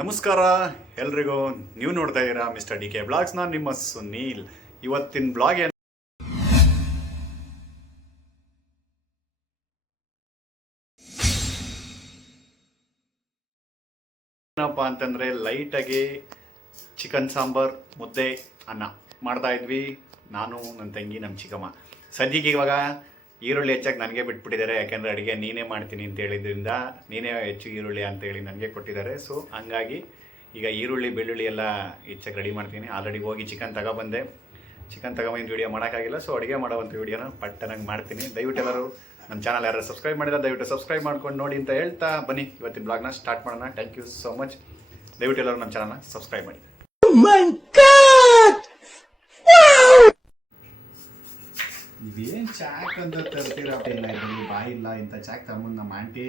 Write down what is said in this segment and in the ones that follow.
ನಮಸ್ಕಾರ ಎಲ್ರಿಗೂ. ನೀವು ನೋಡ್ತಾ ಇದ್ದೀರಾ ಮಿಸ್ಟರ್ ಡಿ ಕೆ ಬ್ಲಾಗ್ಸ್. ನಾನು ನಿಮ್ಮ ಸುನೀಲ್. ಇವತ್ತಿನ ಬ್ಲಾಗ್ ಏನಪ್ಪ ಅಂತಂದರೆ ಲೈಟಾಗಿ ಚಿಕನ್ ಸಾಂಬಾರ್, ಮುದ್ದೆ, ಅನ್ನ ಮಾಡ್ತಾ ಇದ್ವಿ ನಾನು, ನನ್ನ ತಂಗಿ, ನಮ್ಮ ಚಿಕ್ಕಮ್ಮ. ಸದ್ಯಕ್ಕೆ ಇವಾಗ ಈರುಳ್ಳಿ ಹೆಚ್ಚಾಗಿ ನನಗೆ ಬಿಟ್ಬಿಟ್ಟಿದ್ದಾರೆ. ಯಾಕೆಂದರೆ ಅಡುಗೆ ನೀನೇ ಮಾಡ್ತೀನಿ ಅಂತ ಹೇಳಿದ್ರಿಂದ ನೀನೇ ಹೆಚ್ಚು ಈರುಳ್ಳಿ ಅಂತೇಳಿ ನನಗೆ ಕೊಟ್ಟಿದ್ದಾರೆ. ಸೊ ಹಂಗಾಗಿ ಈಗ ಈರುಳ್ಳಿ ಬೆಳ್ಳುಳ್ಳಿ ಎಲ್ಲ ಹೆಚ್ಚಾಗಿ ರೆಡಿ ಮಾಡ್ತೀನಿ. ಆಲ್ರೆಡಿ ಹೋಗಿ ಚಿಕನ್ ತಗೊಬಂದೆ. ಚಿಕನ್ ತಗೊಂಬಂದು ವೀಡಿಯೋ ಮಾಡೋಕ್ಕಾಗಿಲ್ಲ. ಸೊ ಅಡುಗೆ ಮಾಡೋವಂಥ ವೀಡಿಯೋನ ಪಟ್ಟನಾಗಿ ಮಾಡ್ತೀನಿ. ದಯವಿಟ್ಟು ಎಲ್ಲರೂ ನಮ್ಮ ಚಾನಲ್ ಯಾರು ಸಬ್ಸ್ಕ್ರೈಬ್ ಮಾಡಿಲ್ಲ ದಯವಿಟ್ಟು ಸಬ್ಸ್ಕ್ರೈಬ್ ಮಾಡ್ಕೊಂಡು ನೋಡಿ ಅಂತ ಹೇಳ್ತಾ ಬನ್ನಿ ಇವತ್ತಿನ ಬ್ಲಾಗ್ನ ಸ್ಟಾರ್ಟ್ ಮಾಡೋಣ. Thank you so much. ದಯವಿಟ್ಟು ಎಲ್ಲರೂ ನಮ್ಮ ಚಾನಲ್ನ ಸಬ್ಸ್ಕ್ರೈಬ್ ಮಾಡಿ. ಇದೇನು ಚಾಕ್ ಅಂತ ತರ್ತೀರಪ್ಪ, ಇಲ್ಲ ಇದರಲ್ಲಿ ಬಾಯಿ ಇಲ್ಲ. ಇಂಥ ಚಾಕ್ ತಗೊಂಡು ನಮ್ಮ ಆಂಟಿ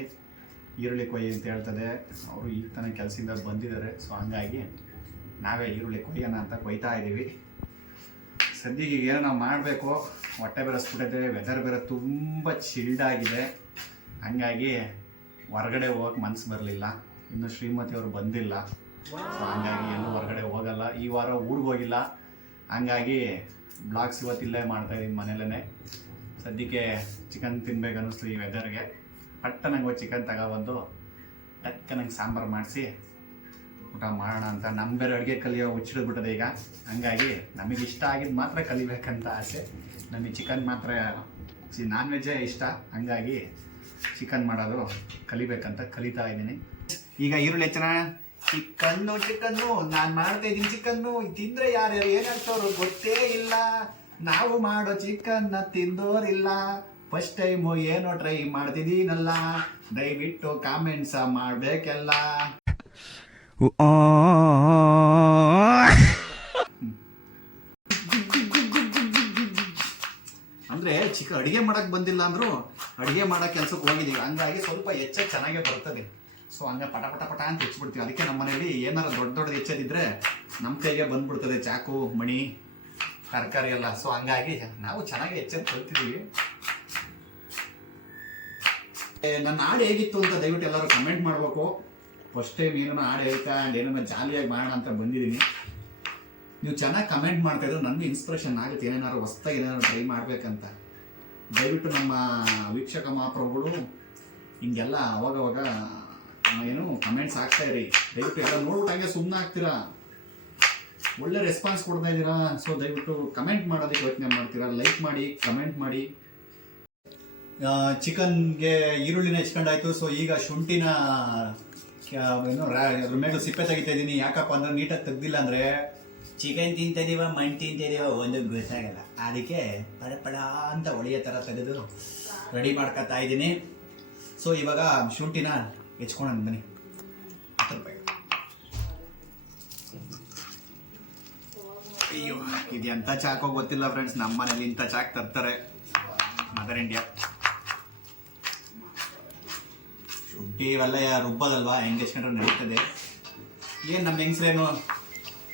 ಈರುಳ್ಳಿ ಕೊಯ್ಯಿ ಅಂತ ಹೇಳ್ತದೆ. ಅವರು ಈಗ ತನಕ ಕೆಲಸದಿಂದ ಬಂದಿದ್ದಾರೆ. ಸೊ ಹಂಗಾಗಿ ನಾವೇ ಈರುಳ್ಳಿ ಕೊಯ್ಯೋಣ ಅಂತ ಕೊಯ್ತಾ ಇದ್ದೀವಿ. ಸದ್ಯಕ್ಕೆ ಏನೋ ನಾವು ಮಾಡಬೇಕು. ಹೊಟ್ಟೆ ಬೆರೆಸ್ಬಿಟ್ಟಿದೆ, ವೆದರ್ ಬೇರೆ ತುಂಬ ಚಿಲ್ಡಾಗಿದೆ. ಹಂಗಾಗಿ ಹೊರಗಡೆ ಹೋಗಕ್ಕೆ ಮನಸ್ಸು ಬರಲಿಲ್ಲ. ಇನ್ನು ಶ್ರೀಮತಿ ಅವರು ಬಂದಿಲ್ಲ. ಸೊ ಹಂಗಾಗಿ ಎಲ್ಲೂ ಹೊರಗಡೆ ಹೋಗಲ್ಲ. ಈ ವಾರ ಊರಿಗೆ ಹೋಗಿಲ್ಲ. ಹಂಗಾಗಿ ಬ್ಲಾಗ್ಸ್ ಇವತ್ತಿಲ್ಲೇ ಮಾಡ್ತಾಯಿದ್ದೀನಿ ಮನೇಲೇ. ಸದ್ಯಕ್ಕೆ ಚಿಕನ್ ತಿನ್ಬೇಕು ಅನ್ನಿಸ್ತು ಈ ವೆದರ್ಗೆ. ಪಟ್ಟನಂಗೆ ಹೋಗಿ ಚಿಕನ್ ತಗೊಬಂದು ಟಕ್ಕನಂಗೆ ಸಾಂಬಾರು ಮಾಡಿಸಿ ಊಟ ಮಾಡೋಣ ಅಂತ. ನಮ್ಮ ಬೇರೆ ಅಡುಗೆ ಕಲಿಯೋ ಹುಚ್ಚಿಡ್ಬಿಟ್ಟದೆ ಈಗ. ಹಂಗಾಗಿ ನಮಗೆ ಇಷ್ಟ ಆಗಿದ್ದು ಮಾತ್ರ ಕಲಿಬೇಕಂತ ಆಸೆ. ನಮಗೆ ಚಿಕನ್ ಮಾತ್ರ ನಾನ್ ವೆಜ್ಜೇ ಇಷ್ಟ. ಹಂಗಾಗಿ ಚಿಕನ್ ಮಾಡೋದು ಕಲಿಬೇಕಂತ ಕಲಿತಾ ಇದ್ದೀನಿ. ಈಗ ಈರುಳ್ಳಿ ಹೆಚ್ಚನ ಚಿಕನ್ನು ನಾನು ಮಾಡ್ತಾ ಇದ್ದೀನಿ. ಚಿಕನ್ನು ತಿಂದರೆ ಯಾರ್ಯಾರು ಏನಾಗ್ತವ್ರು ಗೊತ್ತೇ ಇಲ್ಲ. ನಾವು ಮಾಡೋ ಚಿಕನ್ನ ತಿಂದೋರಿಲ್ಲ. ಫಸ್ಟ್ ಟೈಮು ಏನೋ ಟ್ರೈ ಮಾಡ್ತಿದ್ದೀನಲ್ಲ. ದಯವಿಟ್ಟು ಕಾಮೆಂಟ್ಸ ಮಾಡಬೇಕೆಲ್ಲ. ಅಂದರೆ ಅಡುಗೆ ಮಾಡೋಕ್ಕೆ ಬಂದಿಲ್ಲ ಅಂದರೂ ಅಡುಗೆ ಮಾಡೋ ಕೆಲಸಕ್ಕೆ ಹೋಗಿದ್ದೀವಿ. ಹಂಗಾಗಿ ಸ್ವಲ್ಪ ಹೆಚ್ಚಾಗಿ ಚೆನ್ನಾಗೇ ಬರ್ತದೆ. ಸೊ ಹಂಗೆ ಪಟ ಪಟ ಪಟ ಅಂತ ಹೆಚ್ಚಿಬಿಡ್ತೀವಿ. ಅದಕ್ಕೆ ನಮ್ಮ ಮನೇಲಿ ಏನಾರು ದೊಡ್ಡ ಹೆಚ್ಚದಿದ್ರೆ ನಮ್ಮ ಕೈಗೆ ಬಂದ್ಬಿಡ್ತದೆ ಚಾಕು, ಮಣಿ, ತರಕಾರಿ ಎಲ್ಲ. ಸೊ ಹಂಗಾಗಿ ನಾವು ಚೆನ್ನಾಗಿ ಹೆಚ್ಚದು ಕಲ್ತಿದ್ದೀವಿ. ನನ್ನ ಹಾಡು ಹೇಗಿತ್ತು ಅಂತ ದಯವಿಟ್ಟು ಎಲ್ಲರೂ ಕಮೆಂಟ್ ಮಾಡಬೇಕು. ಫಸ್ಟ್ ಟೈಮ್ ಏನೋ ಹಾಡು ಹೇಳ್ತಾ ಆ್ಯಂಡ್ ಏನೋ ಜಾಲಿಯಾಗಿ ಮಾಡೋಣ ಅಂತ ಬಂದಿದ್ದೀನಿ. ನೀವು ಚೆನ್ನಾಗಿ ಕಮೆಂಟ್ ಮಾಡ್ತಾಯಿದ್ರು ನನಗೆ ಇನ್ಸ್ಪಿರೇಷನ್ ಆಗುತ್ತೆ ಏನೇನಾದ್ರು ಹೊಸ್ದಾಗಿ ಏನಾದ್ರು ಟ್ರೈ ಮಾಡಬೇಕಂತ. ದಯವಿಟ್ಟು ನಮ್ಮ ವೀಕ್ಷಕ ಮಹಾಪ್ರಭುಗಳು ಹಿಂಗೆಲ್ಲ ಅವಾಗವಾಗ ಏನು ಕಮೆಂಟ್ಸ್ ಆಗ್ತಾಯಿರಿ. ದಯವಿಟ್ಟು ಎಲ್ಲ ನೋಡ್ಬಿಟ್ಟು ಹಂಗೆ ಸುಮ್ಮನೆ ಆಗ್ತೀರಾ, ಒಳ್ಳೆ ರೆಸ್ಪಾನ್ಸ್ ಕೊಡ್ತಾ ಇದ್ದೀರಾ. ಸೊ ದಯವಿಟ್ಟು ಕಮೆಂಟ್ ಮಾಡೋದಕ್ಕೆ ಯೋಚನೆ ಮಾಡ್ತೀರಾ. ಲೈಕ್ ಮಾಡಿ, ಕಮೆಂಟ್ ಮಾಡಿ. ಚಿಕನ್ಗೆ ಈರುಳ್ಳಿನ ಹೆಚ್ಕೊಂಡಾಯ್ತು. ಸೊ ಈಗ ಶುಂಠಿನ ಏನು ಅದ್ರ ಮೇಲೆ ಸಿಪ್ಪೆ ತೆಗಿತಾ ಇದ್ದೀನಿ. ಯಾಕಪ್ಪ ಅಂದ್ರೆ ನೀಟಾಗಿ ತೆಗ್ದಿಲ್ಲ ಅಂದರೆ ಚಿಕನ್ ತಿಂತಿದ್ದೀವ ಮಣ್ಣು ತಿಂತಿದ್ದೀವ ಒಂದು ಗೊತ್ತಾಗಲ್ಲ. ಅದಕ್ಕೆ ಪಡ ಪಡ ಅಂತ ಒಳ್ಳೆಯ ಥರ ತೆಗೆದು ರೆಡಿ ಮಾಡ್ಕೊತಾ ಇದ್ದೀನಿ. ಸೊ ಇವಾಗ ಶುಂಠಿನ ಹೆಚ್ಕೊಂಡು ಬನ್ನಿ. 10 ರೂಪಾಯಿ. ಅಯ್ಯೋ, ಇದು ಎಂಥ ಚಾಕೋ ಗೊತ್ತಿಲ್ಲ ಫ್ರೆಂಡ್ಸ್. ನಮ್ಮ ಮನೇಲಿ ಇಂಥ ಚಾಕ್ ತರ್ತಾರೆ, ಮದರ್ ಇಂಡಿಯಾ. ಶುಂಠಿ ಇವೆಲ್ಲ ರುಬ್ಬೋದಲ್ವಾ, ಹೆಂಗೆ ಹೆಚ್ಕೊಂಡ್ರೆ ನಡೀತದೆ. ಏನು ನಮ್ಮ ಹೆಂಗಸ್ರೇನು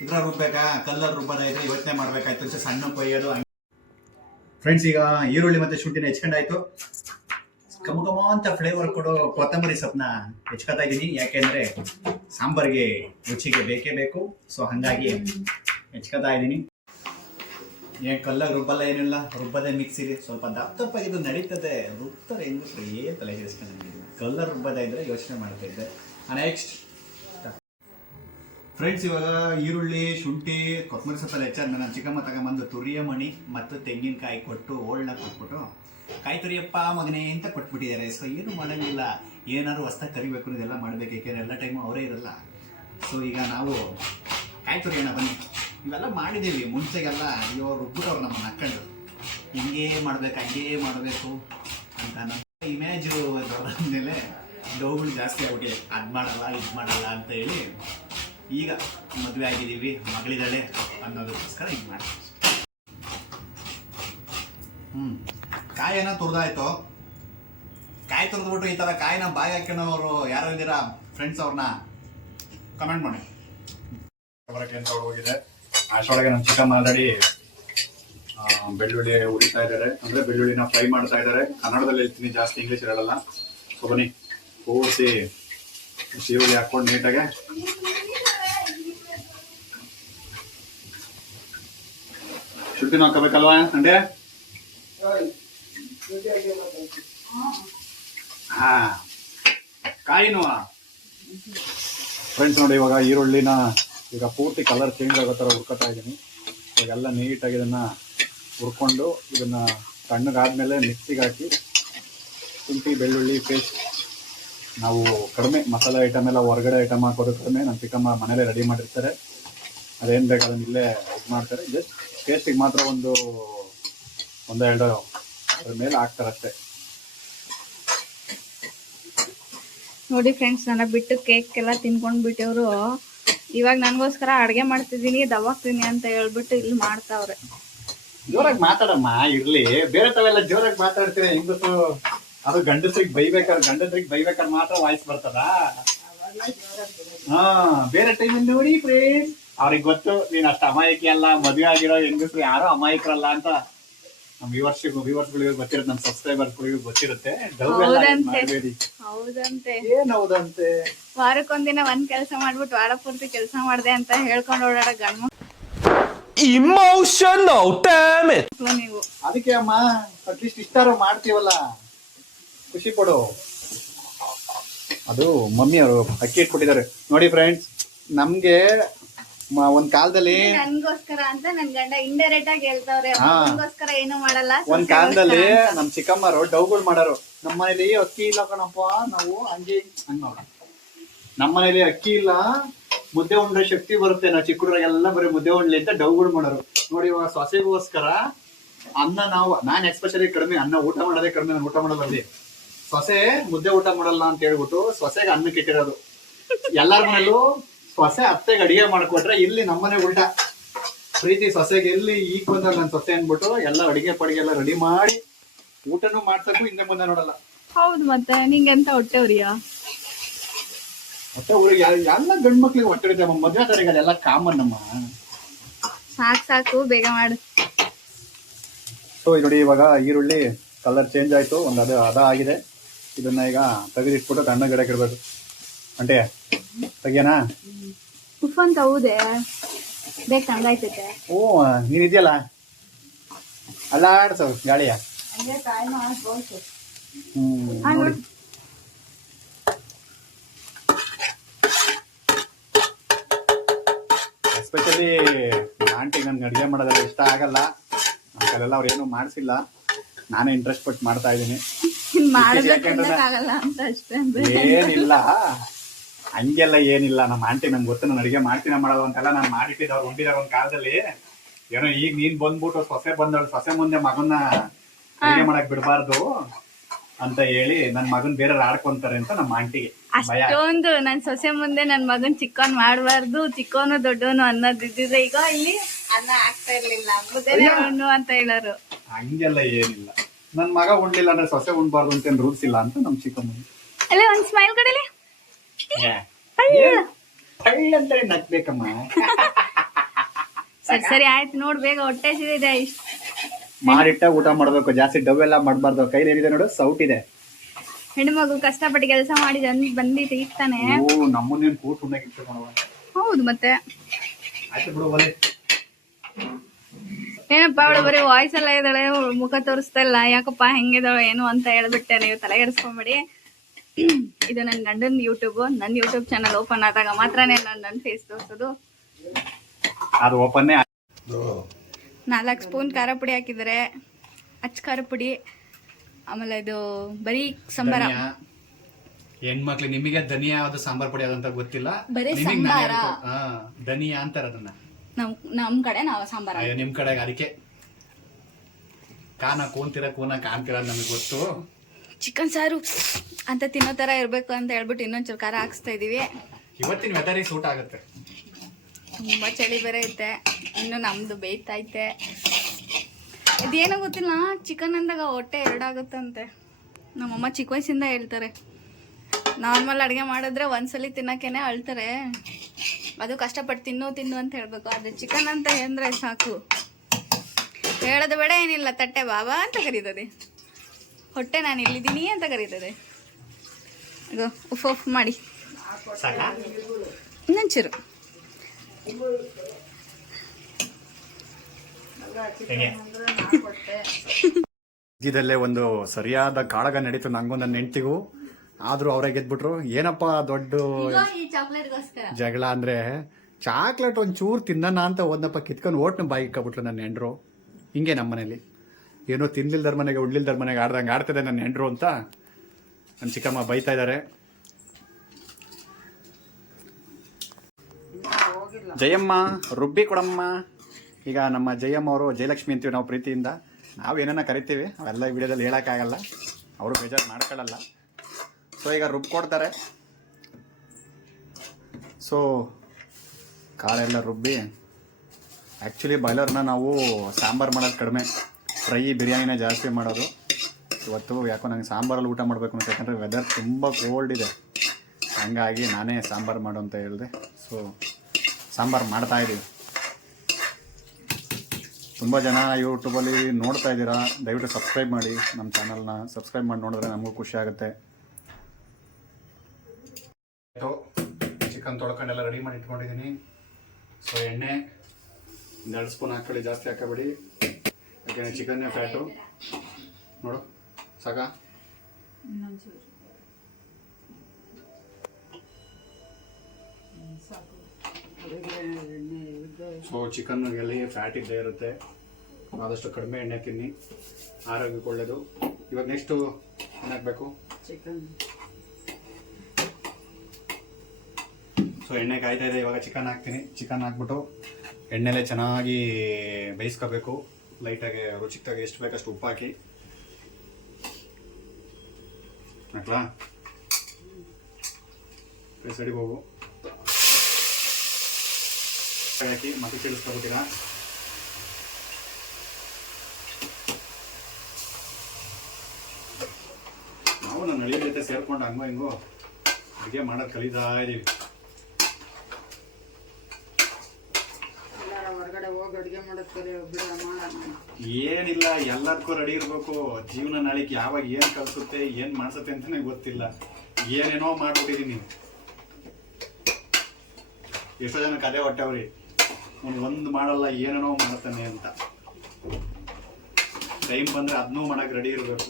ಇದ್ರ ರುಬ್ಬೇಕಾ, ಕಲ್ಲಲ್ಲಿ ರುಬ್ಬೋದ ಇದ್ರೆ ಯೋಚನೆ ಮಾಡ್ಬೇಕಾಯ್ತು. ಸಣ್ಣ ಕೊಯ್ಯೋದು. ಫ್ರೆಂಡ್ಸ್ ಈಗ ಈರುಳ್ಳಿ ಮತ್ತು ಶುಂಠಿನ ಹೆಚ್ಕೊಂಡಾಯ್ತು. ಕಮ ಅಂತ ಫ್ಲೇವರ್ ಕೊಡೋ ಕೊತ್ತಂಬರಿ ಸೊಪ್ಪನ್ನ ಹೆಚ್ಕೊತಾ ಇದ್ದೀನಿ. ಯಾಕೆಂದರೆ ಸಾಂಬಾರಿಗೆ ರುಚಿಗೆ ಬೇಕೇ ಬೇಕು. ಸೊ ಹಾಗಾಗಿ ಹೆಚ್ಕೊತಾ ಇದ್ದೀನಿ. ಏನು ಕಲ್ಲಾಗ ರುಬ್ಬಲ್ಲ, ಏನಿಲ್ಲ, ರುಬ್ಬದೇ ಮಿಕ್ಸಿಗೆ ಸ್ವಲ್ಪ ದಪ್ಪ ಇದು ನಡೀತದೆ. ರುಬ್ತಾರೆ ಹೆಂಗಸ್ರು ಏನು ತಲೆ ಕೆಡಿಸ್ಕೊಂಡಿಲ್ಲ. ಕಲ್ಲರ್ ರುಬ್ಬದ ಇದ್ರೆ ಯೋಚನೆ ಮಾಡ್ತಾ ಇದ್ದೆ. ನೆಕ್ಸ್ಟ್ ಫ್ರೆಂಡ್ಸ್ ಇವಾಗ ಈರುಳ್ಳಿ, ಶುಂಠಿ, ಕೊತ್ತಂಬರಿ ಸೊಪ್ಪಲ್ಲಿ ಹೆಚ್ಚಾದ್ಮೇಲೆ ನನ್ನ ಚಿಕ್ಕಮ್ಮ ತಗೊಂಬಂದು ತುರಿಯ ಮಣಿ ಮತ್ತು ತೆಂಗಿನಕಾಯಿ ಕೊಟ್ಟು ಓಲ್ನ ಕೊಟ್ಬಿಟ್ಟು ಕಾಯಿ ತುರಿಯಪ್ಪ ಮಗನೇ ಅಂತ ಕೊಟ್ಬಿಟ್ಟಿದ್ದಾರೆ. ಸೊ ಏನು ಮಾಡೋಂಗಿಲ್ಲ, ಏನಾದ್ರು ಹೊಸ್ದಾಗಿ ಕರಿಬೇಕು ಇದೆಲ್ಲ ಮಾಡಬೇಕು. ಏಕೆಂದರೆ ಎಲ್ಲ ಟೈಮು ಅವರೇ ಇರಲ್ಲ. ಸೊ ಈಗ ನಾವು ಕಾಯಿ ತುರಿಯೋಣ ಬನ್ನಿ. ಇವೆಲ್ಲ ಮಾಡಿದ್ದೀವಿ ಮುಂಚೆಗೆಲ್ಲ. ಅಯ್ಯೋ ರುಬ್ಬಿಟ್ಟವ್ರು ನಮ್ಮನ್ನು ಹಾಕ್ಕೊಂಡು ಹಿಂಗೇ ಮಾಡಬೇಕು ಹಂಗೇ ಮಾಡಬೇಕು ಅಂತ ನಮ್ಮ ಇಮೇಜು ದೊಡ್ಡಮೇಲೆ ಡೌಗಳು ಜಾಸ್ತಿ ಆಗ್ಬಿಟ್ಟಿದೆ. ಅದು ಮಾಡಲ್ಲ ಇದು ಮಾಡಲ್ಲ ಅಂತ ಹೇಳಿ ಈಗ ಮದುವೆ ಆಗಿದ್ದೀವಿ, ಮಗಳಿದ್ದಾಳೆ ಅನ್ನೋದಕ್ಕೋಸ್ಕರ ಹಿಂಗೆ ಮಾಡ್ತೀವಿ. ಕಾಯಿನ ತುರಿದಾಯ್ತು. ಕಾಯಿ ತುರಿದ್ಬಿಟ್ಟು ಈ ಥರ ಕಾಯಿನ ಬಾಯಿ ಹಾಕ್ಕೊಳ್ಳೋರು ಯಾರು ಇದ್ದೀರಾ ಫ್ರೆಂಡ್ಸ್, ಅವ್ರನ್ನ ಕಮೆಂಟ್ ಮಾಡಿ. ಬರೋಕ್ಕೆ ಅಂತ ಹೋಗಿದೆ. ಅಷ್ಟೊಳಗೆ ನಮ್ಮ ಚಿಕನ್ ಆಲ್ರೆಡಿ ಬೆಳ್ಳುಳ್ಳಿ ಉರಿತಾ ಇದ್ದಾರೆ. ಅಂದರೆ ಬೆಳ್ಳುಳ್ಳಿನ ಫ್ರೈ ಮಾಡ್ತಾ ಇದ್ದಾರೆ. ಕನ್ನಡದಲ್ಲಿ ಹೇಳ್ತೀನಿ, ಜಾಸ್ತಿ ಇಂಗ್ಲೀಷ್ ಹೇಳಲ್ಲ. ಸೊ ಬನ್ನಿ ಪೂರ್ತಿ ಈರುಳ್ಳಿ ಹಾಕ್ಕೊಂಡು ನೀಟಾಗೆ ಶುದ್ಧಿನ ಹಾಕಬೇಕಲ್ವಾ ಅಂದ್ರೆ ಹಾ ಕಾಯಿನೂ ಫ್ರೆಂಡ್ಸ್ ನೋಡಿ ಇವಾಗ ಈರುಳ್ಳಿನ ಈಗ ಪೂರ್ತಿ ಕಲರ್ ಚೇಂಜ್ ಆಗೋ ಥರ ಹುರ್ಕೊತಾ ಇದ್ದೀನಿ. ಇವಾಗೆಲ್ಲ ನೀಟಾಗಿ ಇದನ್ನು ಹುರ್ಕೊಂಡು ಇದನ್ನು ತಣ್ಣಗಾದ್ಮೇಲೆ ಮಿಕ್ಸಿಗೆ ಹಾಕಿ ಶುಂಠಿ ಬೆಳ್ಳುಳ್ಳಿ ಪೇಸ್ಟ್ ನಾವು ಕಡಿಮೆ ಮಸಾಲೆ ಐಟಮ್ ಎಲ್ಲ ಹೊರಗಡೆ ಐಟಮ್ ಹಾಕೋದು ಕಡಿಮೆ. ನಮ್ಮ ಚಿಕ್ಕಮ್ಮ ಮನೇಲೆ ರೆಡಿ ಮಾಡಿರ್ತಾರೆ, ಅದೇನು ಬೇಕು ಅದನ್ನ ಇಲ್ಲೇ ಇದು ಮಾಡ್ತಾರೆ. ಜಸ್ಟ್ ಟೇಸ್ಟಿಗೆ ಮಾತ್ರ ಒಂದೆರಡು ಅದ್ರ ಮೇಲೆ ಹಾಕ್ತಾರೆ ಅಷ್ಟೇ. ನೋಡಿ ಫ್ರೆಂಡ್ಸ್, ನನ್ನ ಬಿಟ್ಟು ಕೇಕ್ ಎಲ್ಲ ತಿನ್ಕೊಂಡ್ ಬಿಟ್ಟವ್ರು ಇವಾಗ ನನಗೋಸ್ಕರ ಅಡ್ಗೆ ಮಾಡ್ತಿದ್ದೀನಿ ದವಾಗ್ತೀನಿ ಅಂತ ಹೇಳ್ಬಿಟ್ಟು ಇಲ್ಲಿ ಮಾಡ್ತಾವ್ರೆ. ಜೋರಾಗಿ ಮಾತಾಡಮ್ಮ, ಇರ್ಲಿ. ಬೇರೆ ತಾವೆಲ್ಲ ಜೋರಾಗಿ ಮಾತಾಡ್ತೀರ ಹೆಂಗಸು. ಅದು ಗಂಡಸ್ರಿಗೆ ಬೈಬೇಕಾದ್ರೆ ಮಾತ್ರ ವಾಯ್ಸ್ ಬರ್ತದ. ಹಾ, ಬೇರೆ ಟೈಮಲ್ಲಿ ನೋಡಿ ಫ್ರೆಂಡ್ಸ್, ಅವ್ರಿಗೆ ಗೊತ್ತು ನೀನ್ ಅಷ್ಟು ಅಮಾಯಕಿ ಅಲ್ಲ. ಮದುವೆ ಆಗಿರೋ ಹೆಂಗಸರು ಯಾರೋ ಅಮಾಯಕರಲ್ಲ ಅಂತ ನಮ್ ವ್ಯೂವರ್ಸ್ಗಳಿಗೆ ಗೊತ್ತಿರುತ್ತೆ, ನಮ್ ಸಬ್ಸ್ಕ್ರೈಬರ್ಸ್ಗಳಿಗೂ ಗೊತ್ತಿರುತ್ತೆ. ಹೌದಂತೆ, ಏನ್ ಹೌದಂತೆ? ವಾರಕ್ಕೊಂದಿನ ಒಂದ್ ಕೆಲಸ ಮಾಡ್ಬಿಟ್ಟು ವಾರ ಪೂರ್ತಿ ಕೆಲಸ ಮಾಡ್ದೆ ಅಂತ ಹೇಳ್ಕೊಂಡು ಓಡಾಡೋ ಗಂಡ ಇಮೋಷನಲ್ ಡ್ಯಾಮೇಜ್ ನೀವು. ಅದಕ್ಕೆ ಅಮ್ಮ ಅಟ್ಲೀಸ್ಟ್ ಇಷ್ಟಾರು ಮಾಡ್ತೀವಲ್ಲ, ಖುಷಿ ಪಡು. ಅದು ಮಮ್ಮಿ ಅವರು ಅಕ್ಕಿ ಇಟ್ಬಿಟ್ಟಿದ್ದಾರೆ ನೋಡಿ ಫ್ರೆಂಡ್ಸ್. ನಮ್ಗೆ ಒಂದ್ ಕಾಲದಲ್ಲಿ ನನ್ಗೋಸ್ಕರ ಅಂತ ನನ್ ಗಂಡ ಇಂಡೈರೆಕ್ಟ್ ಆಗಿ ಹೇಳ್ತಾವ್ರೆ, ನನ್ಗೋಸ್ಕರ ಏನು ಮಾಡಲ್ಲ. ಒಂದ್ ಕಾಲದಲ್ಲಿ ನಮ್ ಚಿಕ್ಕಮ್ಮರು ಡೌಗಳು ಮಾಡಾರು. ನಮ್ಮ ಮನೇಲಿ ಅಕ್ಕಿ ಇಲ್ಲ ಕಣಪ್ಪ, ನಾವು ಹಂಗೆ ಹಂಗ ಮಾಡ. ನಮ್ಮ ಮನೇಲಿ ಅಕ್ಕಿ ಇಲ್ಲ, ಮುದ್ದೆ ಉಂಡ್ರೆ ಶಕ್ತಿ ಬರುತ್ತೆ, ನಾವು ಚಿಕ್ಕೂರಾಗೆಲ್ಲ ಬರೀ ಮುದ್ದೆ ಉಂಡ್ಲಿ ಅಂತ ಡೌಗಳು ಮಾಡೋರು. ನೋಡಿ ಇವಾಗ ಸೊಸೆಗೋಸ್ಕರ ಅನ್ನ ನಾನ್ ಎಕ್ಸ್ಪೆಷಲಿ ಕಡಿಮೆ ಅನ್ನ ಊಟ ಮಾಡೋದೇ ಕಡಿಮೆ. ನಾನು ಊಟ ಮಾಡೋದಲ್ಲಿ ಸೊಸೆ ಮುದ್ದೆ ಊಟ ಮಾಡಲ್ಲ ಅಂತ ಹೇಳ್ಬಿಟ್ಟು ಸೊಸೆಗೆ ಅನ್ನಕ್ಕೆ ಇಟ್ಟಿರೋದು. ಎಲ್ಲಾರ ಮನೇಲೂ ಸೊಸೆ ಅತ್ತೆಗೆ ಅಡಿಗೆ ಮಾಡ್ಕೊಟ್ರೆ, ಇಲ್ಲಿ ನಮ್ಮನೆ ಉಲ್ಟಾ. ಪ್ರೀತಿ ಸೊಸೆಗೆ ಎಲ್ಲಿ ಈಗ ಬಂದಾಗ ನನ್ ಸೊಸೆ ಅನ್ಬಿಟ್ಟು ಎಲ್ಲ ಅಡಿಗೆ ಪಡಿಗೆ ಎಲ್ಲ ರೆಡಿ ಮಾಡಿ ಊಟನೂ ಮಾಡ್ಸಕ್ಕೂ ಹಿಂದೆ ಮುಂದೆ ನೋಡಲ್ಲ. ಹೌದು, ಮತ್ತೆ ನಿಂಗೆಂತ ಹೊಟ್ಟೆವ್ರಿಯಾ? ಮತ್ತೆ ಊರಿಗೆ ಎಲ್ಲ ಗಂಡ್ ಮಕ್ಳಿಗೆ ಹೊಟ್ಟೆ ಹಿಡಿತಮ್ಮ. ಮದ್ವೆ ತಾರೀಖಲ್ಲಿ ಎಲ್ಲ ಕಾಮನ್ ನಮ್ಮ. ಸಾಕು ಬೇಗ ಮಾಡು. ಸೊ ನೋಡಿ ಇವಾಗ ಈರುಳ್ಳಿ ಕಲರ್ ಚೇಂಜ್ ಆಯ್ತು, ಒಂದು ಆಗಿದೆ. ಇದನ್ನ ಈಗ ತೆಗೆದಿಟ್ಬಿಟ್ಟು ತಣ್ಣಗಡಕ್ಕೆ ಇಡ್ಬೇಕು. ಅಂಟೆ ತೆಗಿಯನಾ? ಉಫ್ ಅಂತ ಹೌದೇ, ಬೇಗ ತಂಗಾಯ್ತೈತೆ. ಓ, ನೀನಿದ್ಯಲ್ಲ ಅಲ್ಲಾಡ್ಸು ಗಾಳಿಯ. ನೋಡಿ ಎಸ್ಪೆಷಲಿ ಆಂಟಿ ನನ್ಗೆ ಅಡುಗೆ ಮಾಡೋದೆಲ್ಲ ಇಷ್ಟ ಆಗಲ್ಲ. ನಮ್ಗೆಲ್ಲ ಅವ್ರು ಏನೂ ಮಾಡಿಸಿಲ್ಲ, ನಾನೇ ಇಂಟ್ರೆಸ್ಟ್ ಪಟ್ಟು ಮಾಡ್ತಾ ಇದ್ದೀನಿ. ಏನಿಲ್ಲ ಹಂಗೆಲ್ಲ ಏನಿಲ್ಲ. ನಮ್ಮ ಆಂಟಿ ನಂಗೆ ಗೊತ್ತು, ನಾನು ಅಡುಗೆ ಮಾಡ್ತೀನ ಮಾಡೋದು ಅಂತೆಲ್ಲ ನಾನು ಮಾಡಿಟ್ಟಿದ್ದೆ. ಅವ್ರು ಉಂಡಿದಾರ ಒಂದ್ ಕಾಲದಲ್ಲಿ. ಏನೋ ಈಗ ನೀನ್ ಬಂದ್ಬಿಟ್ಟು ಸೊಸೆ ಬಂದಳು, ಸೊಸೆ ಮುಂದೆ ಮಗನ್ನ ಅಡುಗೆ ಮಾಡಕ್ ಬಿಡಬಾರ್ದು ಅಂತ ಹೇಳಿ ನನ್ ಮಗನ್ ಬೇರೆ ಆಡ್ಕೊಂತಾರೆ ಅಂತ ನಮ್ಮ ಆಂಟಿಗೆ ಅಷ್ಟೊಂದು. ನನ್ ಸೊಸೆ ಮುಂದೆ ನನ್ ಮಗನ್ ಚಿಕ್ಕವನ್ ಮಾಡ್ಬಾರ್ದು, ಚಿಕ್ಕವನು ದೊಡ್ಡವನು ಅನ್ನೋದಿದ್ರೆ ಈಗ ಇಲ್ಲಿ ಅನ್ನ ಆಗ್ತಾ ಇರ್ಲಿಲ್ಲ, ಮುದ್ದೆನೇ ಉಣ್ಣು ಅಂತ ಹೇಳೋರು. ಹಂಗೆಲ್ಲ ಏನಿಲ್ಲ. ನನ್ ಮಗ ಉಣ್ಲಿಲ್ಲ ಅಂದ್ರೆ ಸೊಸೆ ಉಣ್ಬಾರ್ದು ಅಂತ ರೂಲ್ಸ್ ಇಲ್ಲ ಅಂತ ನಮ್ ಚಿಕ್ಕಮ್ಮ. ಅಲ್ಲೇ ಒಂದ್ ಸ್ಮೈಲ್ ಕಡೆಲಿ ಅಂತ ನಗ್ಬೇಕಮ್ಮ. ಸರಿ ಆಯ್ತು, ನೋಡ್ ಬೇಗ ಹೊಟ್ಟೆ ಸಿದಿದೆ. ಮಾಡಿಟ್ಟ ಊಟ ಮಾಡ್ಬೇಕು, ಜಾಸ್ತಿ ಡವ್ ಎಲ್ಲ ಮಾಡ್ಬಾರ್ದು. ಕೈಲಿ ಏನಿದೆ ನೋಡು, ಸೌಟ್ ಇದೆ. ಹೆಣ್ಮಗು ಕಷ್ಟಪಟ್ಟು ಕೆಲಸ ಮಾಡಿ ಬಂದಿತ್ತು ಇರ್ತಾನೆ. ನಮ್ಮನ್ನೇನು ಕೂತು ಉಣ್ಣಕ್ಕಿತ್ತು. ಹೌದು, ಮತ್ತೆ ಆಯ್ತು ಬಿಡು ಒಲೆ. ಏನಪ್ಪ ಅವಳು ಬರೀ ವಾಯ್ಸ್ ಎಲ್ಲ ಇದ್ದಾಳೆ, ಮುಖ ತೋರಿಸ್ತಾ ಇಲ್ಲ. ಯಾಕಪ್ಪ ಹೆಂಗಿದಾಳೆ ಏನು ಅಂತ ಹೇಳ್ಬಿಟ್ಟೆ, ನೀವು ತಲೆಗೆಡಿಸ್ಕೊಂಬೇಡಿ. ಇದು ನನ್ನ ಗಂಡನ ಯೂಟ್ಯೂಬ್. ನನ್ನ ಯೂಟ್ಯೂಬ್ ಚಾನಲ್ ಓಪನ್ ಆದಾಗ ಮಾತ್ರನೇ ನಾನು ನನ್ನ ಫೇಸ್ ತೋರಿಸೋದು. ಅದು ಓಪನ್ನೇ. 4 ಸ್ಪೂನ್ ಖಾರ ಪುಡಿ ಹಾಕಿದ್ದಾರೆ, ಅಚ್ಚ ಖಾರ ಪುಡಿ. ಆಮೇಲೆ ಇದು ಬರೀ ಸಂಬಾರ. ಹೆಣ್ಮಕ್ಳು ನಿಮಗೆ ಧನಿಯಾ ಯಾವ್ದು ಸಾಂಬಾರ್ ಪುಡಿ ಅದಂತ ಗೊತ್ತಿಲ್ಲ, ಬರೀ ಸಂಬಾರ ಧನಿಯಾ ಅಂತಾರ ಅದನ್ನ. ನಮ್ ಕಡೆ ನಾವು ಸಾಂಬಾರ, ನಿಮ್ ಕಡೆ ಅದಕ್ಕೆ ಕಾನ ಕೂನ್ತಿರ ಕೂನ ಕಾಣ್ತಿರ ನಮಗೆ ಗೊತ್ತು. ಚಿಕನ್ ಸಾರು ಅಂತ ತಿನ್ನೋ ತರ ಇರ್ಬೇಕು ಅಂತ ಹೇಳ್ಬಿಟ್ಟು ಇನ್ನೊಂಚೂರು ಖಾರ ಹಾಕ್ಸ್ತಾ ಇದೀವಿ. ಇವತ್ತಿನ ವೆದರಿಗೆ ಸೂಟ್ ಆಗುತ್ತೆ. ತುಂಬಾ ಚಳಿ ಬೇರೆ ಐತೆ, ಇನ್ನು ನಮ್ದು ಬೇಯ್ತೈತೆ. ಇದೇನೋ ಗೊತ್ತಿಲ್ಲ, ಚಿಕನ್ ಅಂದಾಗ ಹೊಟ್ಟೆ 2 ಆಗುತ್ತಂತೆ. ನಮ್ಮಮ್ಮ ಚಿಕ್ಕ ವಯಸ್ಸಿಂದ ಹೇಳ್ತಾರೆ. ನಾರ್ಮಲ್ ಅಡುಗೆ ಮಾಡಿದ್ರೆ ಒಂದ್ಸಲಿ ತಿನ್ನೋಕ್ಕೇನೆ ಅಳ್ತಾರೆ. ಅದು ಕಷ್ಟಪಟ್ಟು ತಿನ್ನು ಅಂತ ಹೇಳ್ಬೇಕು. ಆದರೆ ಚಿಕನ್ ಅಂತ ಅಂದರೆ ಸಾಕು, ಹೇಳೋದು ಬೇಡ ಏನಿಲ್ಲ, ತಟ್ಟೆ ಬಾಬಾ ಅಂತ ಕರೀತದೆ, ಹೊಟ್ಟೆ ನಾನು ಇಲ್ಲಿದ್ದೀನಿ ಅಂತ ಕರೀತದೆ. ಅದು ಉಫ್ ಮಾಡಿ ಇನ್ನೊಂಚೂರು ಇದಲ್ಲೇ ಒಂದು ಸರಿಯಾದ ಕಾಳಗ ನಡೀತು ನಂಗೂ ನನ್ನ ಹೆಂಡ್ತಿಗೂ. ಆದ್ರೂ ಅವರೇ ಗೆದ್ಬಿಟ್ರು. ಏನಪ್ಪ ದೊಡ್ಡ ಈ ಚಾಕ್ಲೇಟ್ಗೋಸ್ಕರ ಜಗಳ ಅಂದ್ರೆ, ಚಾಕ್ಲೇಟ್ ಒಂಚೂರು ತಿನ್ನೋಣ ಅಂತ ಒಂದಪ್ಪ ಕಿತ್ಕೊಂಡು ಓಟ್ನ ಬಾಯಿ ಇಕ್ಕೊಬಿಟ್ರು ನನ್ನ ಹೆಂಡ್ರು. ಹಿಂಗೆ ನಮ್ಮ ಮನೇಲಿ ಏನೋ ತಿನ್ಲಿಲ್ದರ ಮನೆಗೆ ಉಡ್ಲಿಲ್ದರ ಮನೆಗೆ ಆಡ್ದಂಗೆ ಆಡ್ತಿದೆ ನನ್ನ ಹೆಂಡ್ರು ಅಂತ ನನ್ನ ಚಿಕ್ಕಮ್ಮ ಬೈತಾ ಇದ್ದಾರೆ. ಜಯಮ್ಮ ರುಬ್ಬಿ ಕೊಡಮ್ಮ. ಈಗ ನಮ್ಮ ಜಯಮ್ಮ ಅವರು ಜಯಲಕ್ಷ್ಮಿ ಅಂತೀವಿ ನಾವು ಪ್ರೀತಿಯಿಂದ. ನಾವು ಏನೇನ ಕರಿತೀವಿ ಅವೆಲ್ಲ ವಿಡಿಯೋದಲ್ಲಿ ಹೇಳೋಕ್ಕಾಗಲ್ಲ, ಅವರು ಬೇಜಾರು ಮಾಡ್ಕೊಳ್ಳಲ್ಲ. ಸೊ ಈಗ ರುಬ್ಕೊಡ್ತಾರೆ. ಸೊ ಕಾಳೆಲ್ಲ ರುಬ್ಬಿ, ಆ್ಯಕ್ಚುಲಿ ಬಾಯ್ಲರ್ನ ನಾವು ಸಾಂಬಾರು ಮಾಡೋದು ಕಡಿಮೆ, ಫ್ರೈ ಬಿರಿಯಾನಿನೇ ಜಾಸ್ತಿ ಮಾಡೋದು. ಇವತ್ತು ಯಾಕೋ ನಂಗೆ ಸಾಂಬಾರಲ್ಲಿ ಊಟ ಮಾಡಬೇಕು ಅಂತ, ಯಾಕಂದರೆ ವೆದರ್ ತುಂಬ ಕೋಲ್ಡ್ ಇದೆ. ಹಂಗಾಗಿ ನಾನೇ ಸಾಂಬಾರು ಮಾಡು ಅಂತ ಹೇಳಿದೆ. ಸೊ ಸಾಂಬಾರು ಮಾಡ್ತಾಯಿದ್ದೀವಿ. ತುಂಬ ಜನ ಯೂಟ್ಯೂಬಲ್ಲಿ ನೋಡ್ತಾ ಇದ್ದೀರಾ, ದಯವಿಟ್ಟು ಸಬ್ಸ್ಕ್ರೈಬ್ ಮಾಡಿ ನಮ್ಮ ಚಾನಲ್ನ. ಸಬ್ಸ್ಕ್ರೈಬ್ ಮಾಡಿ ನೋಡಿದ್ರೆ ನಮಗೂ ಖುಷಿ ಆಗುತ್ತೆ. ಚಿಕನ್ ತೊಳ್ಕೊಂಡೆಲ್ಲ ರೆಡಿ ಮಾಡಿ ಇಟ್ಕೊಂಡಿದ್ದೀನಿ. ಸೊ ಎಣ್ಣೆ 2 ಸ್ಪೂನ್ ಹಾಕೊಳ್ಳಿ, ಜಾಸ್ತಿ ಹಾಕಬೇಡಿ, ಯಾಕೆಂದರೆ ಚಿಕನ್ನೇ ಫ್ಯಾಟು. ನೋಡು ಸಾಕಾ? ಸೊ ಚಿಕನ್ನಲ್ಲಿ ಫ್ಯಾಟ್ ಇದ್ದೇ ಇರುತ್ತೆ, ಆದಷ್ಟು ಕಡಿಮೆ ಎಣ್ಣೆ ತಿನ್ನಿ, ಆರೋಗ್ಯಕ್ಕೆ ಒಳ್ಳೆಯದು. ಇವಾಗ ನೆಕ್ಸ್ಟು ಏನು ಹಾಕಬೇಕು? ಚಿಕನ್. ಸೊ ಎಣ್ಣೆ ಕಾಯ್ತಾ ಇದೆ, ಇವಾಗ ಚಿಕನ್ ಹಾಕ್ತೀನಿ. ಚಿಕನ್ ಹಾಕ್ಬಿಟ್ಟು ಎಣ್ಣೆಲೆ ಚೆನ್ನಾಗಿ ಬೇಯಿಸ್ಕೋಬೇಕು. ಲೈಟಾಗಿ ರುಚಿಗೆ ಎಷ್ಟು ಬೇಕಷ್ಟು ಉಪ್ಪು ಹಾಕಿ ಹಾಕ್ಲಾ? ಸರಿ ಹೋಗು ಹಾಕಿ ಮತ್ತೆ ತಿಳಿಸ್ಕೊಬಿಟ್ಟಿರಾ? ನಾವು ನನ್ನ ಹಳ್ಳಿ ಜೊತೆ ಸೇರ್ಕೊಂಡು ಹಂಗೋ ಹಿಂಗೋ ಅಡುಗೆ ಮಾಡೋದು ಕಲಿತಾ ಇದ್ದೀವಿ. ಏನಿಲ್ಲ, ಎಲ್ಲದಕ್ಕೂ ರೆಡಿ ಇರಬೇಕು. ಜೀವನ ನಾಳಿಗೆ ಯಾವಾಗ ಏನು ಕಲಿಸುತ್ತೆ ಏನು ಮಾಡಿಸುತ್ತೆ ಅಂತಾನೆ ಗೊತ್ತಿಲ್ಲ. ಏನೇನೋ ಮಾಡ್ಬಿಟ್ಟಿದೀನಿ. ಎಷ್ಟೋ ಜನಕ್ಕೆ ಅದೇ ಹೊಟ್ಟೆ ಅವ್ರಿ, ಒಂದು ಮಾಡಲ್ಲ ಏನೇನೋ ಮಾಡ್ತಾನೆ ಅಂತ. ಟೈಮ್ ಬಂದರೆ ಅದನ್ನೂ ಮಾಡೋಕೆ ರೆಡಿ ಇರಬೇಕು.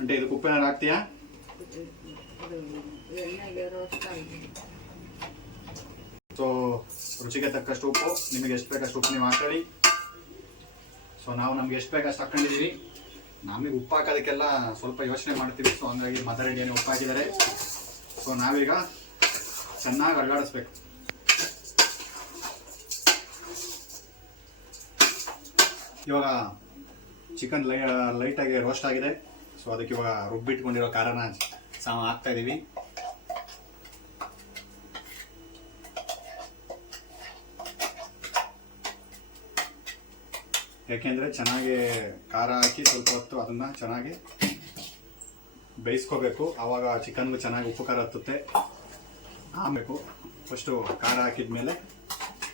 అంటే ಇದಕ್ಕೆ ಉಪ್ಪೇನಾರು ಹಾಕ್ತೀಯಾ? ಸೊ ರುಚಿಗೆ ತಕ್ಕಷ್ಟು ಉಪ್ಪು, ನಿಮಗೆ ಎಷ್ಟು ಬೇಕಷ್ಟು ಉಪ್ಪು ನೀವು ಹಾಕೊಳ್ಳಿ. ಸೊ ನಾವು ನಮ್ಗೆ ಎಷ್ಟು ಬೇಕಷ್ಟು ಹಾಕೊಂಡಿದ್ದೀವಿ. ನಮಗೆ ಉಪ್ಪು ಹಾಕೋದಕ್ಕೆಲ್ಲ ಸ್ವಲ್ಪ ಯೋಚನೆ ಮಾಡ್ತೀವಿ. ಸೊ ಹಂಗಾಗಿ ಮದರ್ ಇಂಡಿಯಾನೇ ಉಪ್ಪು ಹಾಕಿದ್ದಾರೆ. ಸೊ ನಾವೀಗ ಚೆನ್ನಾಗಿ ಅಲ್ಲಾಡಿಸ್ಬೇಕು. ಇವಾಗ ಚಿಕನ್ ಲೈಟಾಗಿ ರೋಸ್ಟ್ ಆಗಿದೆ. ಸೊ ಅದಕ್ಕೆ ಇವಾಗ ರುಬ್ಬಿಟ್ಕೊಂಡಿರೋ ಖಾರನ ಹಾಕ್ತಾ ಇದ್ದೀವಿ. ಯಾಕೆಂದರೆ ಚೆನ್ನಾಗಿ ಖಾರ ಹಾಕಿ ಸ್ವಲ್ಪ ಹೊತ್ತು ಅದನ್ನು ಚೆನ್ನಾಗಿ ಬೇಯಿಸ್ಕೋಬೇಕು. ಆವಾಗ ಚಿಕನ್ಗೂ ಚೆನ್ನಾಗಿ ಉಪ್ಪು ಖಾರ ಹತ್ತುತ್ತೆ. ಆಮೇಲೆ ಫಸ್ಟು ಖಾರ ಹಾಕಿದ ಮೇಲೆ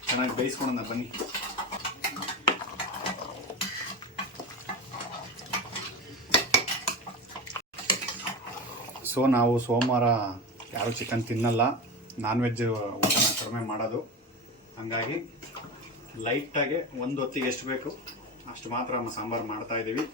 ಚೆನ್ನಾಗಿ ಬೇಯಿಸ್ಕೊಳ್ಳೋಣ ಬನ್ನಿ. ಸೊ ನಾವು ಸೋಮವಾರ ಯಾರೂ ಚಿಕನ್ ತಿನ್ನಲ್ಲ, ನಾನ್ ವೆಜ್ ಊಟನ ಕಡಿಮೆ ಮಾಡೋದು. ಹಾಗಾಗಿ ಲೈಟಾಗಿ ಒಂದು ಹೊತ್ತಿಗೆ ಎಷ್ಟು ಬೇಕು ಅಷ್ಟು ಮಾತ್ರ ಸಾಂಬಾರು ಮಾಡ್ತಾ ಇದ್ದೀವಿ.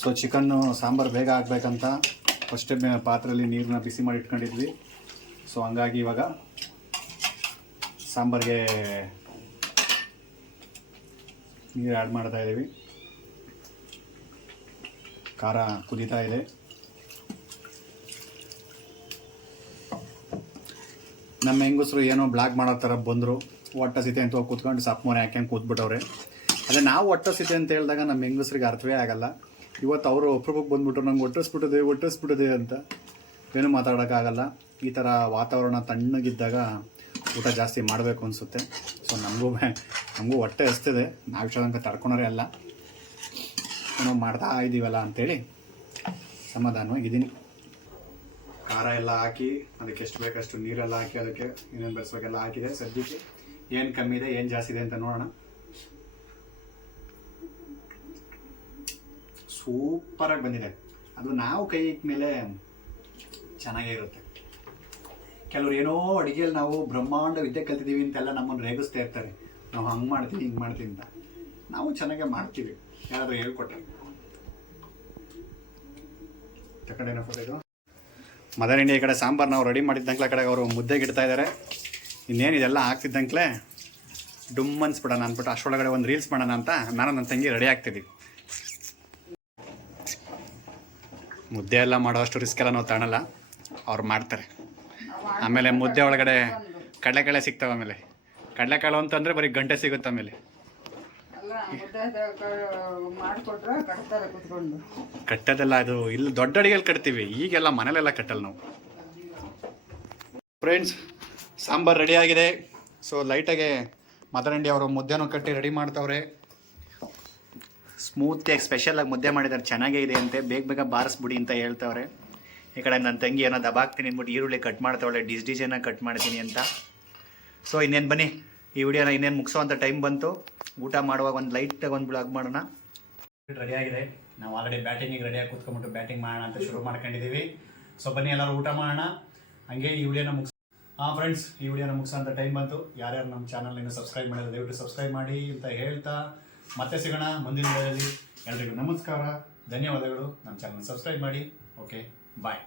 ಸೊ ಚಿಕನ್ನು ಸಾಂಬಾರು ಬೇಗ ಆಗಬೇಕಂತ ಫಸ್ಟೇ ಪಾತ್ರೆಯಲ್ಲಿ ನೀರನ್ನ ಬಿಸಿ ಮಾಡಿ ಇಟ್ಕೊಂಡಿದ್ವಿ. ಸೊ ಹಂಗಾಗಿ ಇವಾಗ ಸಾಂಬಾರಿಗೆ ನೀರು ಆ್ಯಡ್ ಮಾಡ್ತಾ ಇದ್ದೀವಿ. ಖಾರ ಕುದೀತಾ ಇದೆ. ನಮ್ಮ ಹೆಂಗಸರು ಏನೋ ಬ್ಲಾಗ್ ಮಾಡೋ ಥರ ಬಂದರು, ಒಟ್ಟಸಿತೆ ಅಂತ ಹೋಗಿ ಕೂತ್ಕೊಂಡು ಸಪ್ ಮೊರೆ ಹಾಕ್ಯಂಗೆ ಕೂತ್ಬಿಟ್ಟವ್ರೆ. ಅದೇ ನಾವು ಒಟ್ಟಸಿತೆ ಅಂತ ಹೇಳಿದಾಗ ನಮ್ಮ ಹೆಂಗಸ್ರಿಗೆ ಅರ್ಥವೇ ಆಗಲ್ಲ. ಇವತ್ತು ಅವರು ಒಬ್ಬೊಬ್ಬಕ್ಕೆ ಬಂದ್ಬಿಟ್ರು, ನಂಗೆ ಒಟ್ಟಿಸ್ಬಿಟ್ಟಿದೆ ಅಂತ. ಏನೂ ಮಾತಾಡೋಕ್ಕಾಗಲ್ಲ. ಈ ಥರ ವಾತಾವರಣ ತಣ್ಣಗಿದ್ದಾಗ ಊಟ ಜಾಸ್ತಿ ಮಾಡಬೇಕು ಅನಿಸುತ್ತೆ. ಸೊ ನಮಗೂ ಹೊಟ್ಟೆ ಹಸ್ತಿದೆ. ನಾವು ಇಷ್ಟ ತನಕ ತಡ್ಕೊಳೋರೇ ಅಲ್ಲ, ಏನೋ ಮಾಡ್ತಾ ಇದ್ದೀವಲ್ಲ ಅಂಥೇಳಿ ಸಮಾಧಾನವಾಗಿದ್ದೀನಿ. ಖಾರ ಎಲ್ಲ ಹಾಕಿ ಅದಕ್ಕೆ ಎಷ್ಟು ಬೇಕಷ್ಟು ನೀರೆಲ್ಲ ಹಾಕಿ ಅದಕ್ಕೆ ಏನೇನು ಬೆರೆಸ್ಬೇಕೆಲ್ಲ ಹಾಕಿದೆ. ಸದ್ಯಕ್ಕೆ ಏನು ಕಮ್ಮಿ ಇದೆ ಏನು ಜಾಸ್ತಿ ಇದೆ ಅಂತ ನೋಡೋಣ. ಸೂಪರಾಗಿ ಬಂದಿದೆ. ಅದು ನಾವು ಕೈ ಮೇಲೆ ಚೆನ್ನಾಗೇ ಇರುತ್ತೆ. ಕೆಲವ್ರು ಏನೋ ಅಡುಗೆಯಲ್ಲಿ ನಾವು ಬ್ರಹ್ಮಾಂಡ ವಿದ್ಯೆ ಕಲ್ತಿದ್ದೀವಿ ಅಂತೆಲ್ಲ ನಮ್ಮನ್ನು ರೇಗಿಸ್ತಾ ಇರ್ತಾರೆ, ನಾವು ಹಂಗೆ ಮಾಡ್ತೀವಿ ಹಿಂಗೆ ಮಾಡ್ತೀವಿ ಅಂತ. ನಾವು ಚೆನ್ನಾಗೇ ಮಾಡ್ತೀವಿ, ಯಾರಾದರೂ ಹೇಳ್ಕೊಟ್ರೆ. ತಗೊಂಡೇನೋ ಫೋಟೋ ಇದು. ಮದರ್ ಇಂಡಿಯಾ ಈ ಕಡೆ ಸಾಂಬಾರು ನಾವು ರೆಡಿ ಮಾಡಿದ್ದಂಕ್ಲೆ ಕಡೆಗೆ ಅವರು ಮುದ್ದೆಗೆ ಇಡ್ತಾ ಇದ್ದಾರೆ. ಇನ್ನೇನು ಇದೆಲ್ಲ ಆಗ್ತಿದ್ದಂಕ್ಲೆ ಡುಮ್ ಅನ್ಸ್ಬಿಡೋಣ ಅಂದ್ಬಿಟ್ಟು ಅಷ್ಟರೊಳಗಡೆ ಒಂದು ರೀಲ್ಸ್ ಮಾಡೋಣ ಅಂತ ನಾನು ನನ್ನ ತಂಗಿ ರೆಡಿ ಆಗ್ತಿದ್ದೀವಿ. ಮುದ್ದೆ ಎಲ್ಲ ಮಾಡೋ ಅಷ್ಟು ರಿಸ್ಕ್ ಎಲ್ಲ ನಾವು ತಗೊಳಲ್ಲ, ಅವ್ರು ಮಾಡ್ತಾರೆ. ಆಮೇಲೆ ಮುದ್ದೆ ಒಳಗಡೆ ಕಡಲೆಕಾಳೆ ಸಿಗ್ತಾವೆ. ಆಮೇಲೆ ಕಡಲೆಕಾಳು ಅಂತಂದರೆ ಬರೀ ಗಂಟೆ ಸಿಗುತ್ತೆ. ಆಮೇಲೆ ಕಟ್ಟೋದೆಲ್ಲ ಅದು ಇಲ್ಲಿ ದೊಡ್ಡ ಅಡಿಗೆಯಲ್ಲಿ ಕಟ್ತೀವಿ, ಈಗೆಲ್ಲ ಮನೇಲೆಲ್ಲ ಕಟ್ಟಲ್ಲ ನಾವು. ಫ್ರೆಂಡ್ಸ್, ಸಾಂಬಾರು ರೆಡಿ ಆಗಿದೆ. ಸೊ ಲೈಟಾಗೆ ಮದರ್ ಇಂಡಿಯಾ ಅವರು ಮುದ್ದೆನೂ ಕಟ್ಟಿ ರೆಡಿ ಮಾಡ್ತಾವ್ರೆ. ಸ್ಮೂತಿಯಾಗಿ ಸ್ಪೆಷಲಾಗಿ ಮುದ್ದೆ ಮಾಡಿದ್ದಾರೆ, ಚೆನ್ನಾಗೇ ಇದೆ ಅಂತೆ. ಬೇಗ ಬೇಗ ಬಾರಿಸ್ಬಿಡಿ ಅಂತ ಹೇಳ್ತಾವ್ರೆ. ಈ ಕಡೆ ನನ್ನ ತಂಗಿ ಏನೋ ದಬಾಕ್ತೀನಿ ಅಂದ್ಬಿಟ್ಟು ಈರುಳ್ಳಿ ಕಟ್ ಮಾಡ್ತಾವಳೆ, ಡಿಸೈನಾಗಿ ಕಟ್ ಮಾಡ್ತೀನಿ ಅಂತ. ಸೊ ಇನ್ನೇನು ಬನ್ನಿ, ಈ ವಿಡಿಯೋನ ಇನ್ನೇನು ಮುಗಿಸೋವಂಥ ಟೈಮ್ ಬಂತು. ಊಟ ಮಾಡುವಾಗ ಒಂದು ಲೈಟಾಗಿ ಒಂದು ಬ್ಲಾಗ್ ಮಾಡೋಣ. ರೆಡಿ ಆಗಿದೆ, ನಾವು ಆಲ್ರೆಡಿ ಬ್ಯಾಟಿಂಗಿಗೆ ರೆಡಿಯಾಗಿ ಕೂತ್ಕೊಂಡ್ಬಿಟ್ಟು ಬ್ಯಾಟಿಂಗ್ ಮಾಡೋಣ ಅಂತ ಶುರು ಮಾಡ್ಕೊಂಡಿದ್ದೀವಿ. ಸೊ ಬನ್ನಿ ಎಲ್ಲರೂ ಊಟ ಮಾಡೋಣ. ಹಂಗೆ ಈ ವಿಡಿಯೋನ ಫ್ರೆಂಡ್ಸ್, ಈ ವಿಡಿಯೋನ ಮುಗಿಸೋಂಥ ಟೈಮ್ ಬಂತು. ಯಾರ್ಯಾರು ನಮ್ಮ ಚಾನಲ್ ಇನ್ನೂ ಸಬ್ಸ್ಕ್ರೈಬ್ ಮಾಡಿದ್ರೆ ದಯವಿಟ್ಟು ಸಬ್ಸ್ಕ್ರೈಬ್ ಮಾಡಿ ಅಂತ ಹೇಳ್ತಾ ಮತ್ತೆ ಸಿಗೋಣ ಮುಂದಿನ ವಿಡಿಯೋದಲ್ಲಿ. ಎಲ್ರಿಗೂ ನಮಸ್ಕಾರ, ಧನ್ಯವಾದಗಳು. ನಮ್ಮ ಚಾನಲ್ ಸಬ್ಸ್ಕ್ರೈಬ್ ಮಾಡಿ. ಓಕೆ, ಬಾಯ್.